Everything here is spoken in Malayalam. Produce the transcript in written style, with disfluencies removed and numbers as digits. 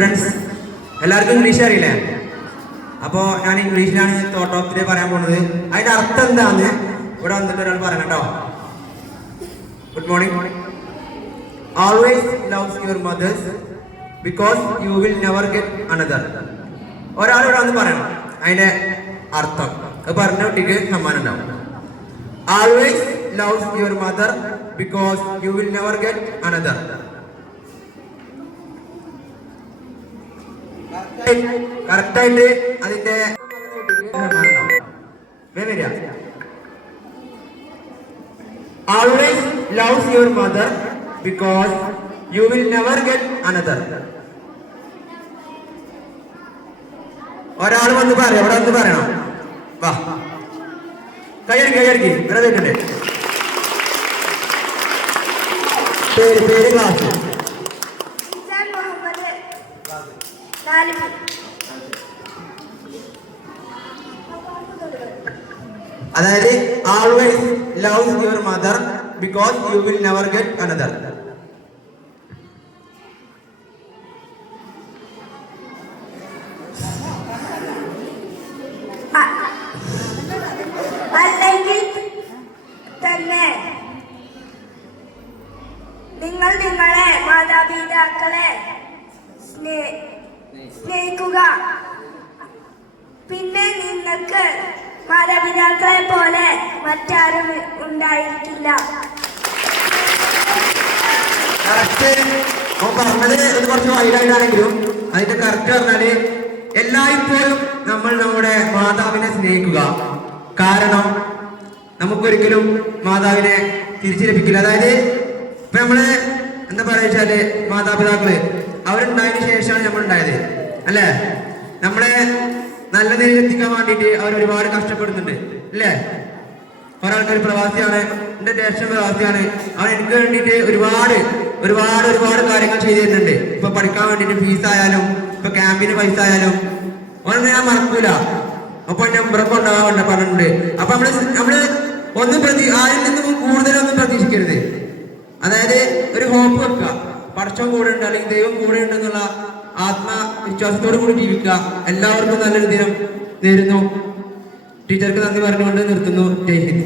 ഫ്രണ്ട്സ് എല്ലാവർക്കും ഇംഗ്ലീഷ് അറിയില്ലേ? അപ്പോൾ ഞാൻ ഇംഗ്ലീഷിലാണ് തോട്ട് ഓഫ് ദി ഡേ പറയാൻ പോകുന്നത്. അതിന്റെ അർത്ഥം എന്താന്ന് ഇവിടെ വന്നിട്ട് ഒരാൾ പറയണം കേട്ടോ. Good morning. Always loves your mother's because you will never get another. ഒരാൾ ഇവിടെ വന്ന് പറയണം അതിന്റെ അർത്ഥം. അത് പറഞ്ഞ കുട്ടിക്ക് സമ്മാനം ഉണ്ടാവും. Always loves your mother because you will never get another. കറക്റ്റായിട്ട് അതിന്റെ always loves your mother because you will never get another. ഒരാൾ വന്ന് പറയാം, ഇവിടെ വന്ന് പറയണം. വാ, കയ്യടിക്ക് ഇവിടെ കേട്ടിട്ടുണ്ട്. പേര് ക്ലാസ് അതായത് always love your mother because you will never get another. അല്ലെങ്കിൽ തന്നെ നിങ്ങൾ നിങ്ങളെ മാതാപിതാക്കളെ സ്നേഹിക്കുക, പിന്നെ നിങ്ങൾക്ക് മാതാപിതാക്കളെ പോലെ മറ്റാരും ഉണ്ടായിരിക്കില്ല. പറഞ്ഞത് ഇത് കുറച്ച് വൈഡായിട്ടാണെങ്കിലും അതിന്റെ കറക്റ്റ് പറഞ്ഞാല് എല്ലായ്പ്പോഴും നമ്മൾ നമ്മുടെ മാതാവിനെ സ്നേഹിക്കുക. കാരണം നമുക്കൊരിക്കലും മാതാവിനെ തിരിച്ചു ലഭിക്കില്ല. അതായത് ഇപ്പൊ നമ്മള് എന്താ പറയുക, മാതാപിതാക്കള് അവരുണ്ടായതിനു ശേഷമാണ് നമ്മൾ ഉണ്ടായത് അല്ലേ? നമ്മളെ നല്ല നിലയിൽ എത്തിക്കാൻ വേണ്ടിയിട്ട് അവർ ഒരുപാട് കഷ്ടപ്പെടുന്നുണ്ട് അല്ലേ? ഒരാൾക്കൊരു പ്രവാസിയാണ്, എന്റെ ജ്യേഷ്ഠൻ പ്രവാസിയാണ്. അവൻ എനിക്ക് വേണ്ടിയിട്ട് ഒരുപാട് ഒരുപാട് ഒരുപാട് കാര്യങ്ങൾ ചെയ്തു തരുന്നുണ്ട്. ഇപ്പൊ പഠിക്കാൻ വേണ്ടിയിട്ട് ഫീസ് ആയാലും ഇപ്പൊ ക്യാമ്പിന് പൈസ ആയാലും ഒന്നും ഞാൻ മറക്കൂല. അപ്പൊ നമ്പറൊക്കെ ഉണ്ടാവാറുണ്ട് പറഞ്ഞിട്ടുണ്ട്. അപ്പൊ നമ്മള് ഒന്നും ആരിൽ നിന്നും കൂടുതലൊന്നും പ്രതീക്ഷിക്കരുത്. അതായത് ഒരു ഹോപ്പ് വെക്കുക, പടച്ചോൻ കൂടെ ഉണ്ട് അല്ലെങ്കിൽ ദൈവം കൂടെ ഉണ്ടെന്നുള്ള ആത്മവിശ്വാസത്തോടു കൂടി ജീവിക്കുക. എല്ലാവർക്കും നല്ലൊരു ദിനം നേരുന്നു. ടീച്ചർക്ക് നന്ദി പറഞ്ഞുകൊണ്ട് നിർത്തുന്നു. ജയ് ഹിന്ദ്.